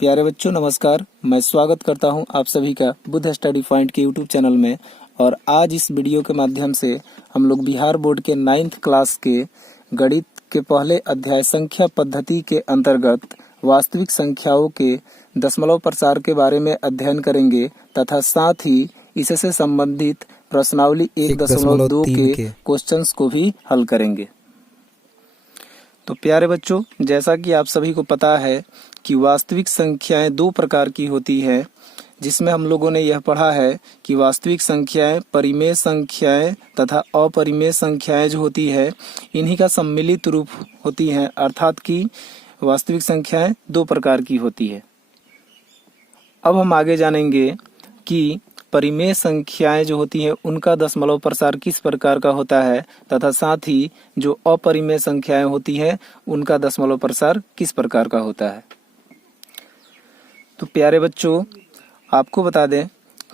प्यारे बच्चों नमस्कार। मैं स्वागत करता हूं आप सभी का बुद्ध स्टडी पॉइंट के यूट्यूब चैनल में। और आज इस वीडियो के माध्यम से हम लोग बिहार बोर्ड के 9th क्लास के गणित के पहले अध्याय संख्या पद्धति के अंतर्गत वास्तविक संख्याओं के दशमलव प्रसार के बारे में अध्ययन करेंगे तथा साथ ही इससे संबंधित प्रश्नावली 1.2 के क्वेश्चंस को भी हल करेंगे। तो प्यारे बच्चों, जैसा कि आप सभी को पता है कि वास्तविक संख्याएं दो प्रकार की होती है, जिसमें हम लोगों ने यह पढ़ा है कि वास्तविक संख्याएं, परिमेय संख्याएं तथा अपरिमेय संख्याएं जो होती है इन्हीं का सम्मिलित रूप होती हैं, अर्थात कि वास्तविक संख्याएं दो प्रकार की होती है। अब हम आगे जानेंगे कि परिमेय संख्याएं जो होती हैं उनका दशमलव प्रसार किस प्रकार का होता है तथा साथ ही जो अपरिमेय संख्याएं होती हैं उनका दशमलव प्रसार किस प्रकार का होता है। तो प्यारे बच्चों, आपको बता दें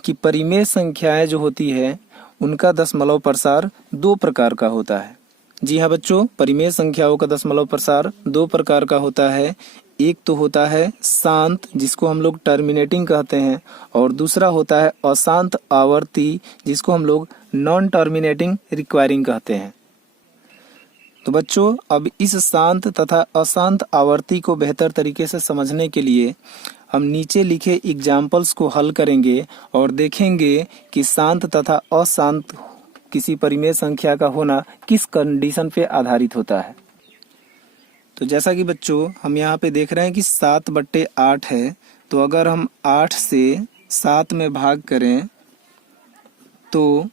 कि परिमेय संख्याएं जो होती है उनका दशमलव प्रसार दो प्रकार का होता है। जी हाँ बच्चों, परिमेय संख्याओं का दशमलव प्रसार दो प्रकार का होता है। एक तो होता है शांत, जिसको हम लोग टर्मिनेटिंग कहते हैं, और दूसरा होता है अशांत आवर्ती, जिसको हम लोग नॉन टर्मिनेटिंग रिक्वायरिंग कहते हैं। तो बच्चों, अब इस शांत तथा अशांत आवर्ती को बेहतर तरीके से समझने के लिए हम नीचे लिखे एग्जाम्पल्स को हल करेंगे और देखेंगे कि शांत तथा अशांत किसी परिमेय संख्या का होना किस कंडीशन पे आधारित होता है। तो जैसा कि बच्चों हम यहाँ पे देख रहे हैं कि 7/8 है, तो अगर हम 8 से 7 में भाग करें तो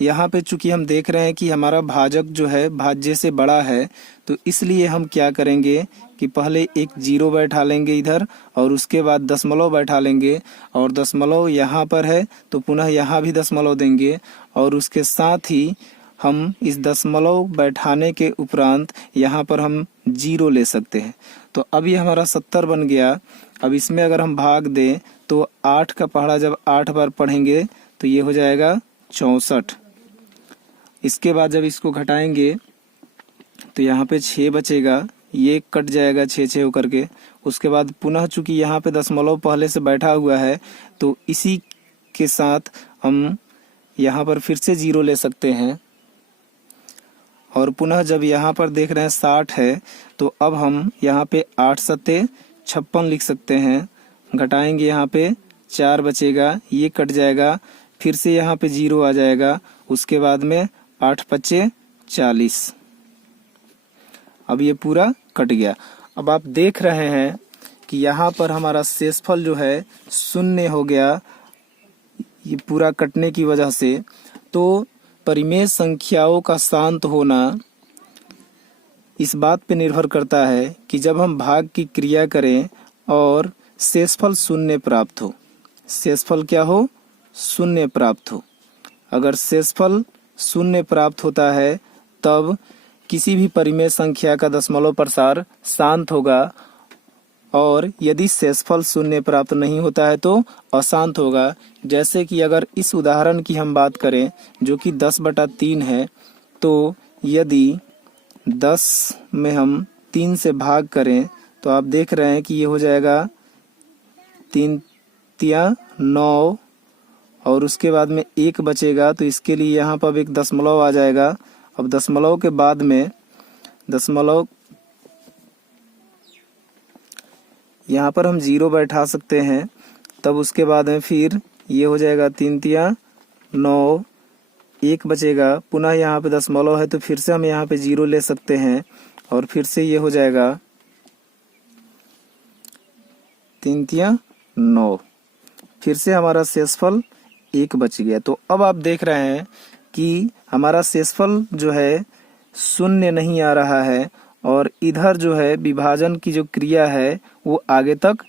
यहाँ पे चूंकि हम देख रहे हैं कि हमारा भाजक जो है भाज्य से बड़ा है, तो इसलिए हम क्या करेंगे कि पहले एक जीरो बैठा लेंगे इधर और उसके बाद दशमलव बैठा लेंगे, और दशमलव यहाँ पर है तो पुनः यहाँ भी दशमलव देंगे, और उसके साथ ही हम इस दशमलव बैठाने के उपरांत यहाँ पर हम जीरो ले सकते हैं। तो अब ये हमारा 70 बन गया। अब इसमें अगर हम भाग दें तो 8 का पहाड़ा जब 8 बार पढ़ेंगे तो ये हो जाएगा 64। इसके बाद जब इसको घटाएंगे तो यहाँ पे 6 बचेगा, ये कट जाएगा 6 होकर के। उसके बाद पुनः चूंकि यहाँ पे दशमलव पहले से बैठा हुआ है तो इसी के साथ हम यहाँ पर फिर से जीरो ले सकते हैं, और पुनः जब यहाँ पर देख रहे हैं 60 है तो अब हम यहाँ पे 8 सत्ते 56 लिख सकते हैं। घटाएंगे यहाँ पे 4 बचेगा, ये कट जाएगा, फिर से यहाँ पे जीरो आ जाएगा, उसके बाद में 8 पच्चे 40। अब ये पूरा कट गया। अब आप देख रहे हैं कि यहाँ पर हमारा शेषफल जो है शून्य हो गया, ये पूरा कटने की वजह से। तो परिमेय संख्याओं का शांत होना इस बात पे निर्भर करता है कि जब हम भाग की क्रिया करें और शेषफल शून्य प्राप्त हो। शेषफल क्या हो? शून्य प्राप्त हो। अगर शेषफल शून्य प्राप्त होता है तब किसी भी परिमेय संख्या का दशमलव प्रसार शांत होगा, और यदि शेषफल शून्य प्राप्त नहीं होता है तो अशांत होगा। जैसे कि अगर इस उदाहरण की हम बात करें जो कि 10/3 है, तो यदि 10 में हम 3 से भाग करें तो आप देख रहे हैं कि ये हो जाएगा 3 तिया 9, और उसके बाद में 1 बचेगा, तो इसके लिए यहाँ पर एक दशमलव आ जाएगा। अब दशमलव के बाद में दशमलव यहाँ पर हम जीरो बैठा सकते हैं, तब उसके बाद में फिर ये हो जाएगा 3 तिया 9, 1 बचेगा, पुनः यहाँ पे दशमलव है तो फिर से हम यहाँ पे जीरो ले सकते हैं, और फिर से ये हो जाएगा 3 तिया 9, फिर से हमारा शेषफल 1 बच गया। तो अब आप देख रहे हैं कि हमारा शेषफल जो है शून्य नहीं आ रहा है, और इधर जो है विभाजन की जो क्रिया है वो आगे तक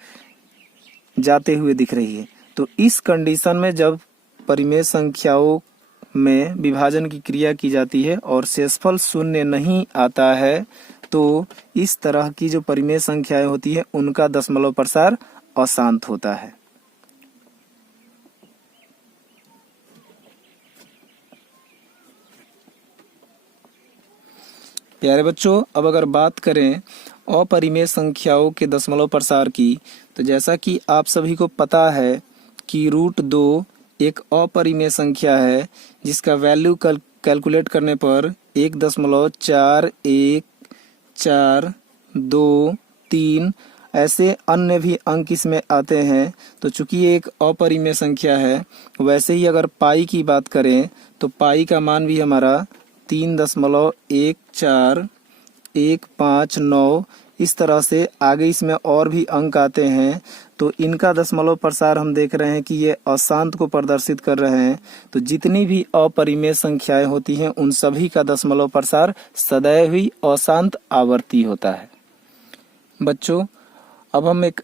जाते हुए दिख रही है। तो इस कंडीशन में जब परिमेय संख्याओं में विभाजन की क्रिया की जाती है और शेषफल शून्य नहीं आता है, तो इस तरह की जो परिमेय संख्याएं होती है उनका दशमलव प्रसार अशांत होता है। प्यारे बच्चों, अब अगर बात करें अपरिमेय संख्याओं के दशमलव प्रसार की, तो जैसा कि आप सभी को पता है कि √2 एक अपरिमेय संख्या है जिसका वैल्यू कैलकुलेट करने पर 1.4142 ऐसे अन्य भी अंक इसमें आते हैं। तो चूंकि ये एक अपरिमेय संख्या है, वैसे ही अगर पाई की बात करें तो पाई का मान भी हमारा 3.14159 इस तरह से आगे इसमें और भी अंक आते हैं। तो इनका दशमलव प्रसार हम देख रहे हैं कि ये अशांत को प्रदर्शित कर रहे हैं। तो जितनी भी अपरिमेय संख्याएं होती हैं उन सभी का दशमलव प्रसार सदैव ही अशांत आवर्ती होता है। बच्चों, अब हम एक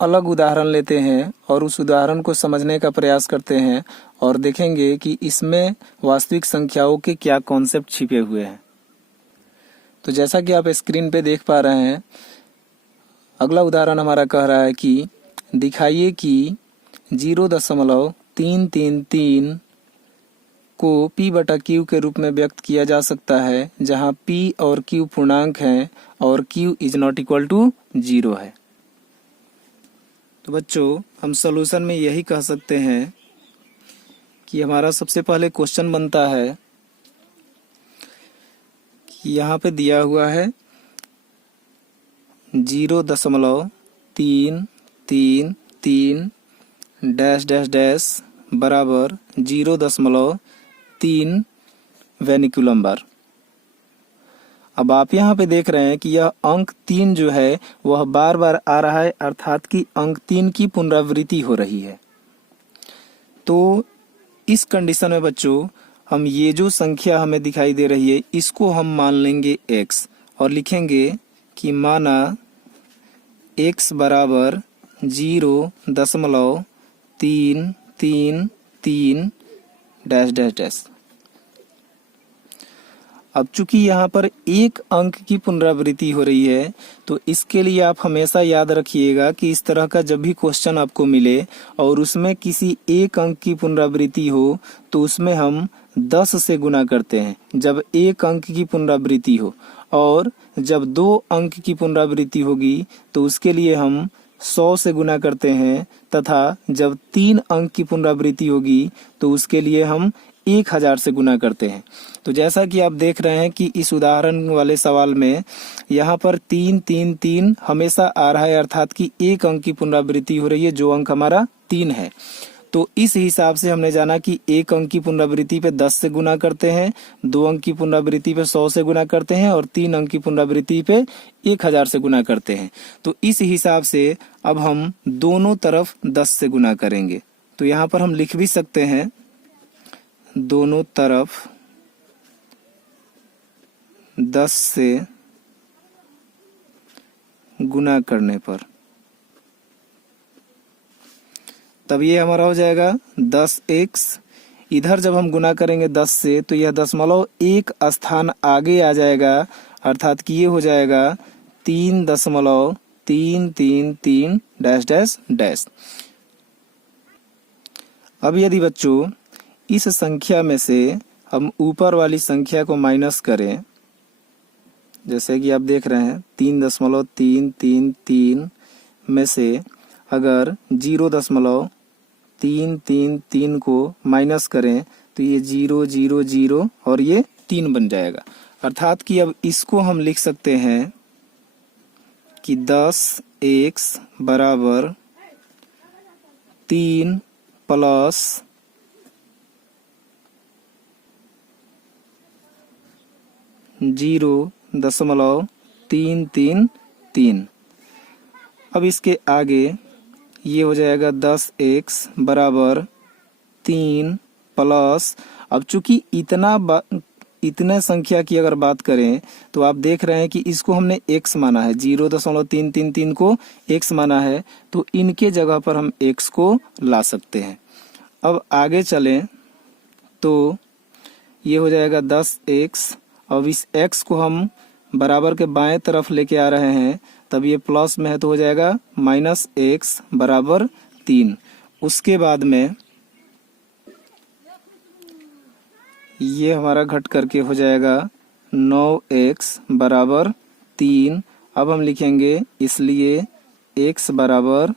अलग उदाहरण लेते हैं और उस उदाहरण को समझने का प्रयास करते हैं और देखेंगे कि इसमें वास्तविक संख्याओं के क्या कॉन्सेप्ट छिपे हुए हैं। तो जैसा कि आप स्क्रीन पे देख पा रहे हैं, अगला उदाहरण हमारा कह रहा है कि दिखाइए कि 0.333 को P/Q के रूप में व्यक्त किया जा सकता है, जहां P और Q पूर्णांक हैं और Q ≠ 0 है। तो बच्चों, हम सॉल्यूशन में यही कह सकते हैं कि हमारा सबसे पहले क्वेश्चन बनता है कि यहाँ पे दिया हुआ है 0.333 डैश डैश डैश बराबर 0.3 वेनिकुलम बार। अब आप यहाँ पे देख रहे हैं कि यह अंक 3 जो है वह बार बार आ रहा है, अर्थात कि अंक 3 की पुनरावृत्ति हो रही है। तो इस कंडीशन में बच्चों, हम ये जो संख्या हमें दिखाई दे रही है इसको हम मान लेंगे x और लिखेंगे कि माना x बराबर 0.333 डैश डैश डैश। अब चूंकि यहाँ पर एक अंक की पुनरावृत्ति हो रही है, तो इसके लिए आप हमेशा याद रखिएगा कि इस तरह का जब भी क्वेश्चन आपको मिले और उसमें किसी एक अंक की पुनरावृत्ति हो तो उसमें हम 10 से गुना करते हैं जब एक अंक की पुनरावृत्ति हो, और जब 2 अंक की पुनरावृत्ति होगी तो उसके लिए हम 100 से गुना करते हैं, तथा जब 3 अंक की पुनरावृत्ति होगी तो उसके लिए हम 1000 से गुना करते हैं। तो जैसा कि आप देख रहे हैं कि इस उदाहरण वाले सवाल में यहाँ पर 333 हमेशा आ रहा है, अर्थात कि एक अंक की पुनरावृत्ति हो रही है जो अंक हमारा 3 है। तो इस हिसाब से हमने जाना कि एक अंक की पुनरावृत्ति पे 10 से गुना करते हैं, 2 अंक की पुनरावृत्ति पे 100 से गुना करते हैं और 3 अंक की पुनरावृत्ति पे 1000 से गुना करते हैं। तो इस हिसाब से अब हम दोनों तरफ 10 से गुना करेंगे। तो यहाँ पर हम लिख भी सकते हैं दोनों तरफ 10 से गुना करने पर, तब ये हमारा हो जाएगा 10x। इधर जब हम गुना करेंगे 10 से तो यह दशमलव एक स्थान आगे आ जाएगा, अर्थात कि ये हो जाएगा 3.333 डैश डैश डैश। अब यदि बच्चों इस संख्या में से हम ऊपर वाली संख्या को माइनस करें, जैसे कि आप देख रहे हैं 3.333 में से अगर 0.333 को माइनस करें तो ये 0 0 0 और ये 3 बन जाएगा। अर्थात कि अब इसको हम लिख सकते हैं कि 10x बराबर 3 प्लस 0.333। अब इसके आगे ये हो जाएगा 10x बराबर 3 प्लस, अब चूंकि इतने संख्या की अगर बात करें तो आप देख रहे हैं कि इसको हमने x माना है, 0.333 को x माना है, तो इनके जगह पर हम x को ला सकते हैं। अब आगे चलें तो ये हो जाएगा 10x। अब इस x को हम बराबर के बाएं तरफ लेके आ रहे हैं, तब ये प्लस में है तो हो जाएगा -x बराबर 3। उसके बाद में ये हमारा घट करके हो जाएगा 9x बराबर 3। अब हम लिखेंगे इसलिए x बराबर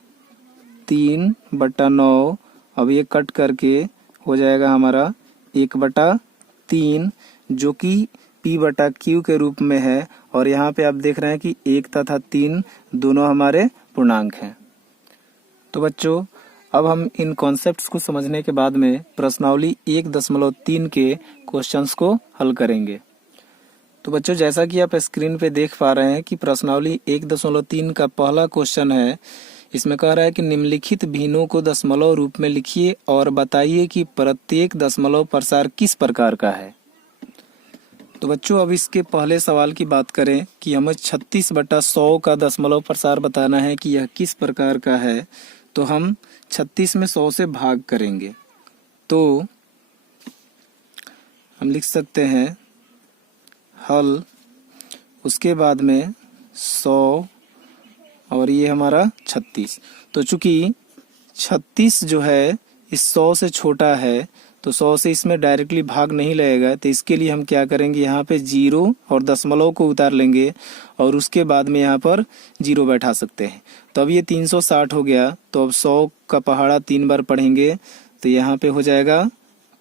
3/9। अब ये कट करके हो जाएगा हमारा 1/3, जो कि p/q के रूप में है। और यहाँ पे आप देख रहे हैं कि 1 तथा 3 दोनों हमारे पूर्णांक हैं। तो बच्चों, अब हम इन कॉन्सेप्ट्स को समझने के बाद में प्रश्नावली 1.3 के क्वेश्चंस को हल करेंगे। तो बच्चों, जैसा कि आप स्क्रीन पे देख पा रहे हैं कि प्रश्नावली 1.3 का पहला क्वेश्चन है। इसमें कह रहा है कि निम्नलिखित भिन्नों को दशमलव रूप में लिखिए और बताइए कि प्रत्येक दशमलव प्रसार किस प्रकार का है। तो बच्चों, अब इसके पहले सवाल की बात करें कि हमें 36/100 का दशमलव प्रसार बताना है कि यह किस प्रकार का है। तो हम 36 में 100 से भाग करेंगे तो हम लिख सकते हैं हल, उसके बाद में 100 और ये हमारा 36। तो चूंकि 36 जो है इस 100 से छोटा है तो 100 से इसमें डायरेक्टली भाग नहीं लगेगा। तो इसके लिए हम क्या करेंगे, यहाँ पे 0 और दशमलव को उतार लेंगे और उसके बाद में यहाँ पर 0 बैठा सकते हैं। तो अब ये 360 हो गया। तो अब 100 का पहाड़ा 3 बार पढ़ेंगे तो यहाँ पे हो जाएगा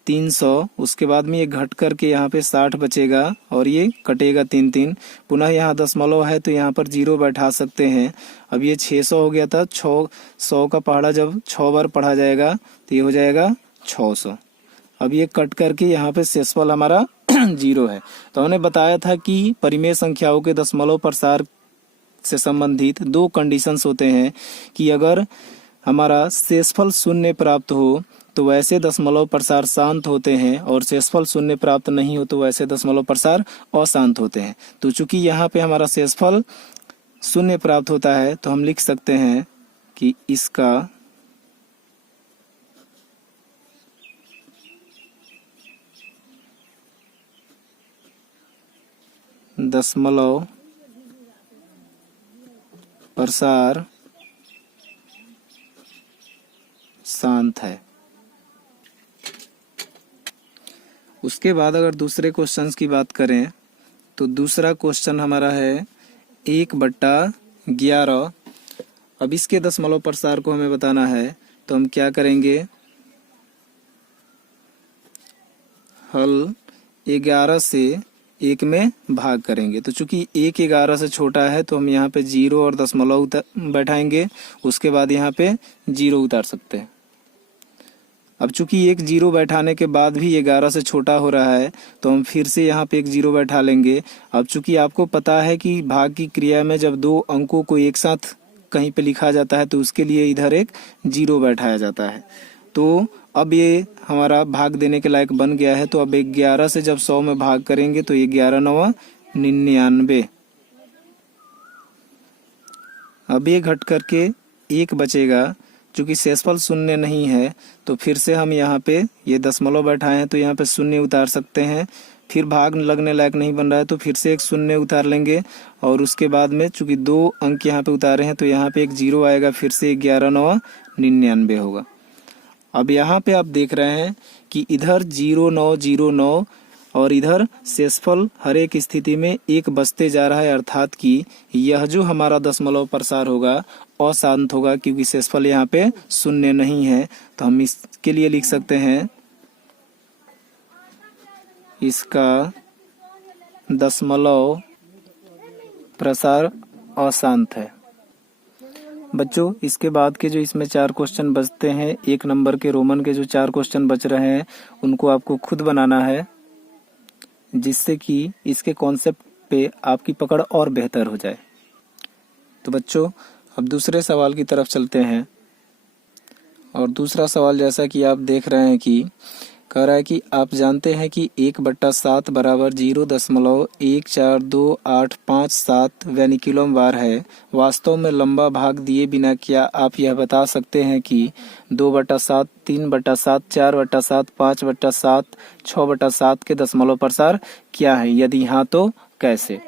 300। उसके बाद में ये घट करके यहाँ पे 60 बचेगा और ये कटेगा 3 पुनः यहाँ दशमलव है तो यहाँ पर 0 बैठा सकते हैं। अब ये 600 हो गया था। 100 का पहाड़ा जब 6 बार पढ़ा जाएगा तो ये हो जाएगा 600। अब ये कट करके यहाँ पे शेषफल हमारा 0 है। तो हमने बताया था कि परिमेय संख्याओं के दशमलव प्रसार से संबंधित 2 कंडीशंस होते हैं कि अगर हमारा शेषफल 0 प्राप्त हो तो वैसे दशमलव प्रसार शांत होते हैं और शेषफल 0 प्राप्त नहीं हो तो वैसे दशमलव प्रसार अशांत होते हैं। तो चूंकि यहाँ पे हमारा शेषफल 0 प्राप्त होता है तो हम लिख सकते हैं कि इसका दशमलव प्रसार शांत है। उसके बाद अगर दूसरे क्वेश्चंस की बात करें तो दूसरा क्वेश्चन हमारा है 1/11। अब इसके दशमलव प्रसार को हमें बताना है तो हम क्या करेंगे, हल 11 से 1 में भाग करेंगे। तो चूंकि 1 11 से छोटा है तो हम यहाँ पे 0 और दशमलव बैठाएंगे, उसके बाद यहाँ पे 0 उतार सकते हैं। अब चूंकि 1 0 बैठाने के बाद भी 11 से छोटा हो रहा है तो हम फिर से यहाँ पे 1 0 बैठा लेंगे। अब चूंकि आपको पता है कि भाग की क्रिया में जब 2 अंकों को एक साथ कहीं पे लिखा जाता है तो उसके लिए इधर एक 0 बैठाया जाता है। तो अब ये हमारा भाग देने के लायक बन गया है। तो अब 11 से जब 100 में भाग करेंगे तो 11×9 99। अब ये घट करके 1 बचेगा। चूंकि शेषफल 0 नहीं है तो फिर से हम यहाँ पे ये दशमलव बैठाए हैं तो यहाँ पे 0 उतार सकते हैं। फिर भाग लगने लायक नहीं बन रहा है तो फिर से एक 0 उतार लेंगे और उसके बाद में चूंकि 2 अंक यहाँ पे उतारे हैं तो यहाँ पे एक 0 आएगा, फिर से 11×9 99 होगा। अब यहाँ पे आप देख रहे हैं कि इधर 0909 और इधर शेषफल हर एक स्थिति में 1 बचते जा रहा है, अर्थात कि यह जो हमारा दशमलव प्रसार होगा अशांत होगा क्योंकि शेषफल यहाँ पे 0 नहीं है। तो हम इसके लिए लिख सकते हैं इसका दशमलव प्रसार अशांत है। बच्चों, इसके बाद के जो इसमें 4 क्वेश्चन बचते हैं, 1 नंबर के रोमन के जो 4 क्वेश्चन बच रहे हैं उनको आपको खुद बनाना है, जिससे कि इसके कॉन्सेप्ट पे आपकी पकड़ और बेहतर हो जाए। तो बच्चों, अब दूसरे सवाल की तरफ चलते हैं। और दूसरा सवाल जैसा कि आप देख रहे हैं कि कह रहा है कि आप जानते हैं कि 1/7 बराबर 0.14287 वेनिकुलम वार है। वास्तव में लंबा भाग दिए बिना क्या आप यह बता सकते हैं कि 2/7, 3/7, 4/7, 5/7, 6/7 के दशमलव प्रसार क्या है? यदि हाँ तो कैसे?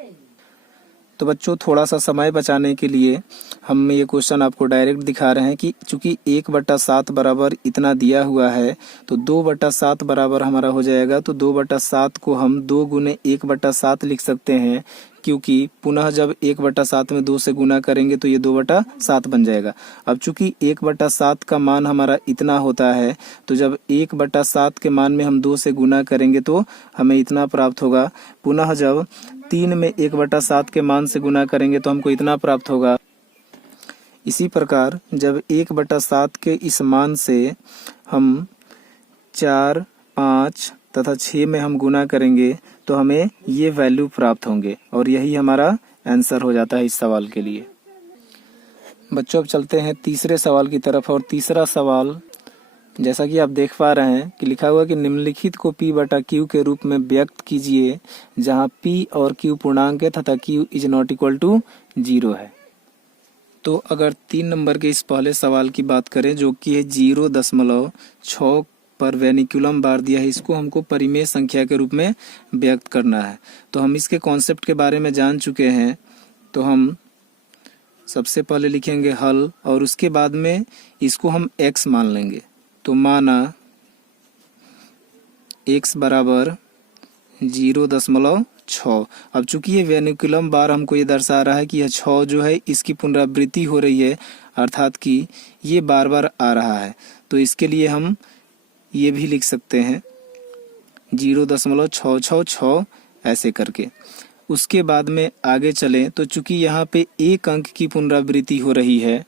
तो बच्चों, थोड़ा सा समय बचाने के लिए हम ये क्वेश्चन आपको डायरेक्ट दिखा रहे हैं कि चूंकि 1/7 बराबर इतना दिया हुआ है तो 2/7 बराबर हमारा हो जाएगा। तो 2/7 को हम 2 × 1/7 लिख सकते हैं, क्योंकि पुनः जब 1/7 में 2 से गुना करेंगे तो ये 2/7 बन जाएगा। अब चूंकि 1/7 का मान हमारा इतना होता है, तो जब 1/7 के मान में हम 2 से गुना करेंगे तो हमें इतना प्राप्त होगा। पुनः जब 3 में 1/7 के मान से गुना करेंगे तो हमको इतना प्राप्त होगा। इसी प्रकार जब 1/7 के इस मान से हम 4, 5 तथा 6 में हम गुना करेंगे तो हमें ये वैल्यू प्राप्त होंगे और यही हमारा आंसर हो जाता है इस सवाल के लिए। बच्चों अब चलते हैं तीसरे सवाल की तरफ। और तीसरा सवाल जैसा कि आप देख पा रहे हैं कि लिखा हुआ कि निम्नलिखित को P/Q के रूप में व्यक्त कीजिए जहां P और Q पूर्णांक है तथा Q is not equal to 0 है। तो अगर 3 नंबर के इस पहले सवाल की बात करें जो कि है 0.6 पर वेनिकुलम बार दिया है, इसको हमको परिमेय संख्या के रूप में व्यक्त करना है। तो हम इसके कॉन्सेप्ट के बारे में जान चुके हैं, तो हम सबसे पहले लिखेंगे हल और उसके बाद में इसको हम x मान लेंगे। तो माना x बराबर 0.6। अब चूंकि ये वेनिकुलम बार हमको ये दर्शा रहा है कि यह 6 जो है इसकी पुनरावृत्ति हो रही है, अर्थात कि ये बार बार आ रहा है। तो इसके लिए हम ये भी लिख सकते हैं 0.666 ऐसे करके। उसके बाद में आगे चलें तो चूंकि यहाँ पे एक अंक की पुनरावृत्ति हो रही है,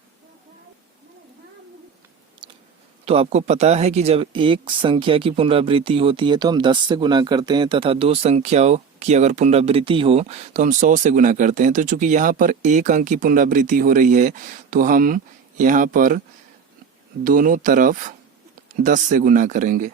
तो आपको पता है कि जब एक संख्या की पुनरावृत्ति होती है तो हम 10 से गुना करते हैं तथा दो संख्याओं की अगर पुनरावृत्ति हो तो हम 100 से गुना करते हैं। तो चूंकि यहाँ पर एक अंक की पुनरावृत्ति हो रही है तो हम यहाँ पर दोनों तरफ 10 से गुना करेंगे।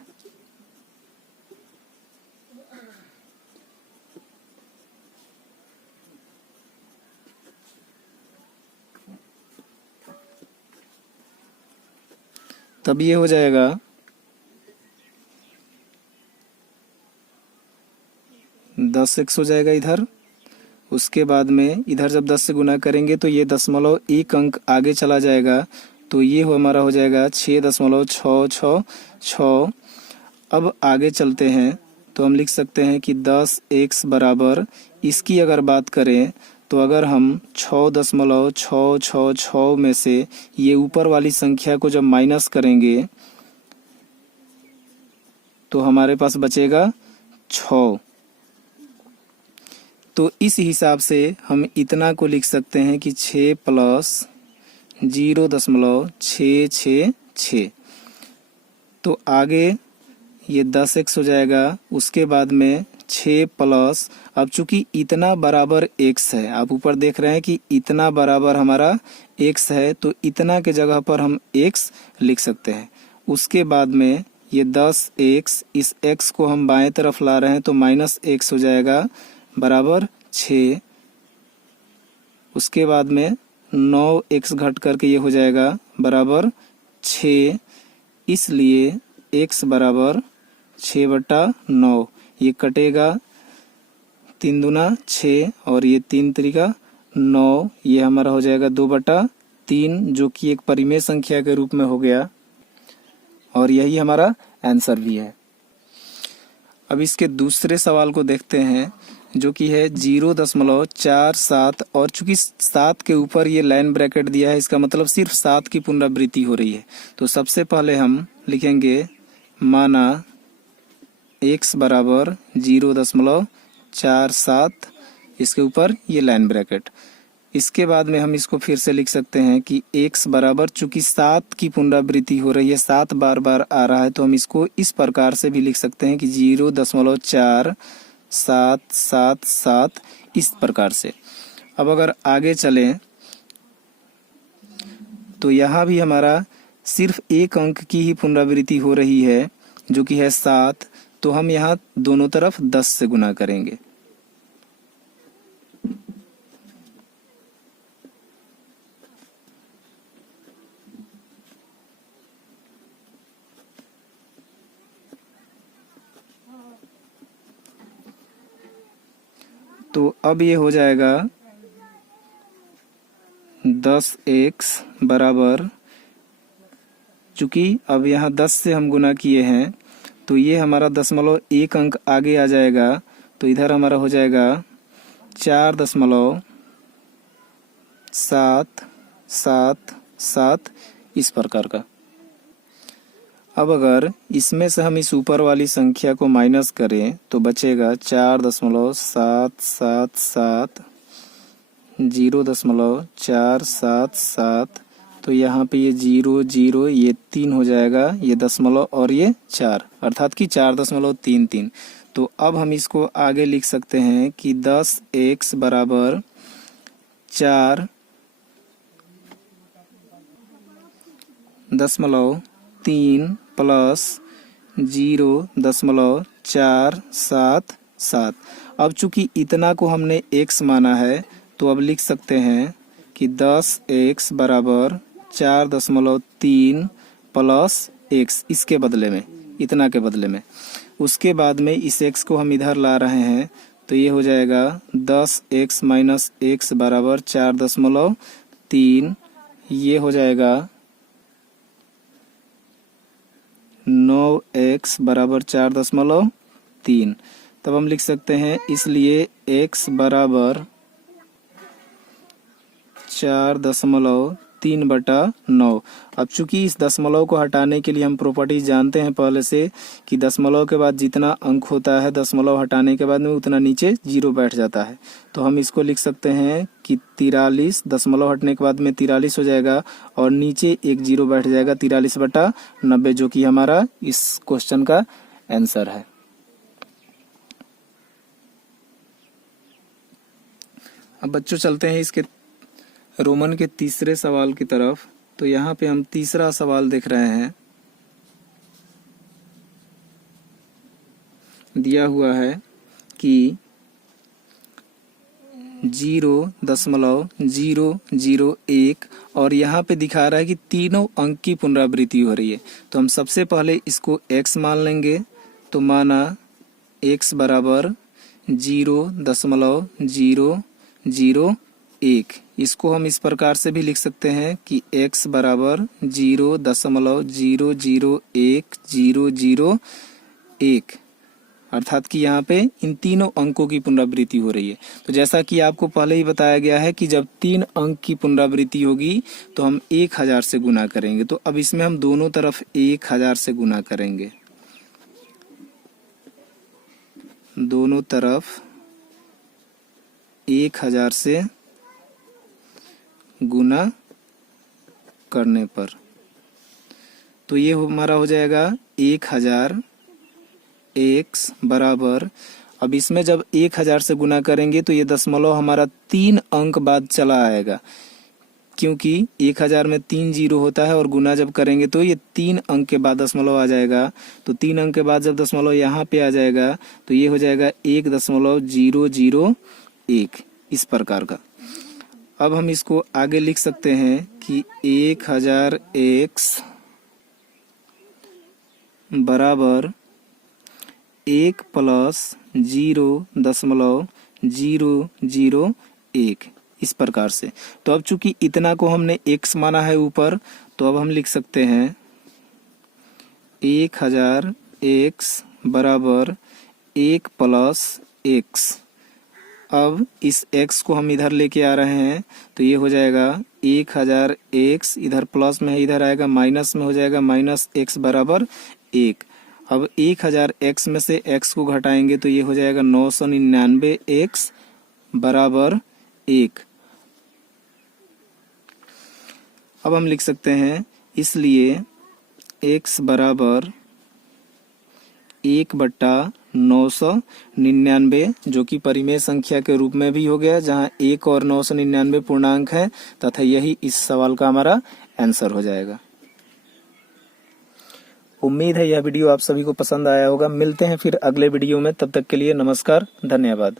तब ये हो जाएगा 10x हो जाएगा इधर। उसके बाद में इधर जब 10 से गुना करेंगे तो ये 0.1 अंक आगे चला जाएगा, तो ये हमारा हो जाएगा 6.666। अब आगे चलते हैं तो हम लिख सकते हैं कि 10x बराबर, इसकी अगर बात करें तो अगर हम 6.666 में से ये ऊपर वाली संख्या को जब माइनस करेंगे तो हमारे पास बचेगा 6। तो इस हिसाब से हम इतना को लिख सकते हैं कि 6 + 0.666। तो आगे ये 10x हो जाएगा। उसके बाद में 6 प्लस, अब चूंकि इतना बराबर x है, आप ऊपर देख रहे हैं कि इतना बराबर हमारा x है, तो इतना के जगह पर हम x लिख सकते हैं। उसके बाद में ये 10x, इस x को हम बाएं तरफ ला रहे हैं तो -x हो जाएगा बराबर 6। उसके बाद में 9x घट करके ये हो जाएगा बराबर 6। इसलिए x बराबर 6/9। ये कटेगा 3 दूना 6 और ये 3 त्रिका 9, ये हमारा हो जाएगा 2/3, जो कि एक परिमेय संख्या के रूप में हो गया और यही हमारा आंसर भी है। अब इसके दूसरे सवाल को देखते हैं जो कि है 0.47, और चूंकि 7 के ऊपर ये लाइन ब्रैकेट दिया है, इसका मतलब सिर्फ 7 की पुनरावृत्ति हो रही है। तो सबसे पहले हम लिखेंगे माना x बराबर 0.47, इसके ऊपर ये लाइन ब्रैकेट। इसके बाद में हम इसको फिर से लिख सकते हैं कि x बराबर, चूंकि 7 की पुनरावृत्ति हो रही है, 7 बार बार आ रहा है, तो हम इसको इस प्रकार से भी लिख सकते हैं कि 0.4777, इस प्रकार से। अब अगर आगे चलें तो यहाँ भी हमारा सिर्फ एक अंक की ही पुनरावृत्ति हो रही है जो कि है 7, तो हम यहाँ दोनों तरफ 10 से गुना करेंगे। तो अब ये हो जाएगा 10x बराबर, चूंकि अब यहाँ 10 से हम गुना किए हैं तो ये हमारा 0.1 अंक आगे आ जाएगा, तो इधर हमारा हो जाएगा 4.777 इस प्रकार का। अब अगर इसमें से हम इस ऊपर वाली संख्या को माइनस करें तो बचेगा 4.777 0.477। तो यहाँ पे ये 0 0 ये 3 हो जाएगा, ये दशमलव और ये 4, अर्थात कि 4.33। तो अब हम इसको आगे लिख सकते हैं कि 10x बराबर 4.3 प्लस 0.477। अब चूंकि इतना को हमने x माना है तो अब लिख सकते हैं कि 10x बराबर 4.3 प्लस x, इसके बदले में, इतना के बदले में। उसके बाद में इस x को हम इधर ला रहे हैं तो ये हो जाएगा 10x माइनस x बराबर 4.3, ये हो जाएगा 9x बराबर 4.3। तब हम लिख सकते हैं इसलिए x बराबर 4.3/9। अब चूंकि इस दशमलव को हटाने के लिए हम प्रॉपर्टीज जानते हैं पहले से कि दशमलव के बाद जितना अंक होता है दशमलव हटाने के बाद में उतना नीचे 0 बैठ जाता है। तो हम इसको लिख सकते हैं कि 43, दशमलव हटने के बाद में 43 हो जाएगा और नीचे एक 0 बैठ जाएगा, 43/90, जो कि हमारा इस क्वेश्चन का आंसर है। अब बच्चों चलते हैं इसके रोमन के तीसरे सवाल की तरफ। तो यहाँ पे हम तीसरा सवाल देख रहे हैं, दिया हुआ है कि 0.001 और यहाँ पे दिखा रहा है कि तीनों अंक की पुनरावृत्ति हो रही है। तो हम सबसे पहले इसको x मान लेंगे। तो माना x बराबर 0.001। इसको हम इस प्रकार से भी लिख सकते हैं कि x बराबर 0.001,001, अर्थात कि यहाँ पे इन तीनों अंकों की पुनरावृत्ति हो रही है। तो जैसा कि आपको पहले ही बताया गया है कि जब 3 अंक की पुनरावृत्ति होगी तो हम 1000 से गुना करेंगे। तो अब इसमें हम दोनों तरफ 1000 से गुना करेंगे, दोनों तरफ 1000 से गुना करने पर तो ये हमारा हो जाएगा 1000 x बराबर, अब इसमें जब 1000 से गुना करेंगे तो ये दशमलव हमारा 3 अंक बाद चला आएगा, क्योंकि 1000 में 3 0 होता है और गुना जब करेंगे तो ये 3 अंक के बाद दशमलव आ जाएगा। तो 3 अंक के बाद जब दशमलव यहाँ पे आ जाएगा तो ये हो जाएगा 1.001, इस प्रकार का। अब हम इसको आगे लिख सकते हैं कि 1000x बराबर 1 प्लस 0.001, इस प्रकार से। तो अब चूंकि इतना को हमने x माना है ऊपर, तो अब हम लिख सकते हैं 1000x बराबर 1 प्लस x। अब इस x को हम इधर लेके आ रहे हैं तो ये हो जाएगा 1000x, इधर प्लस में है इधर आएगा माइनस में हो जाएगा माइनस x बराबर 1। अब 1000x में से x को घटाएंगे तो ये हो जाएगा 999x बराबर 1। अब हम लिख सकते हैं इसलिए x बराबर 1/999, जो कि परिमेय संख्या के रूप में भी हो गया, जहां 1 और 999 पूर्णांक है, तथा यही इस सवाल का हमारा आंसर हो जाएगा। उम्मीद है यह वीडियो आप सभी को पसंद आया होगा। मिलते हैं फिर अगले वीडियो में, तब तक के लिए नमस्कार, धन्यवाद।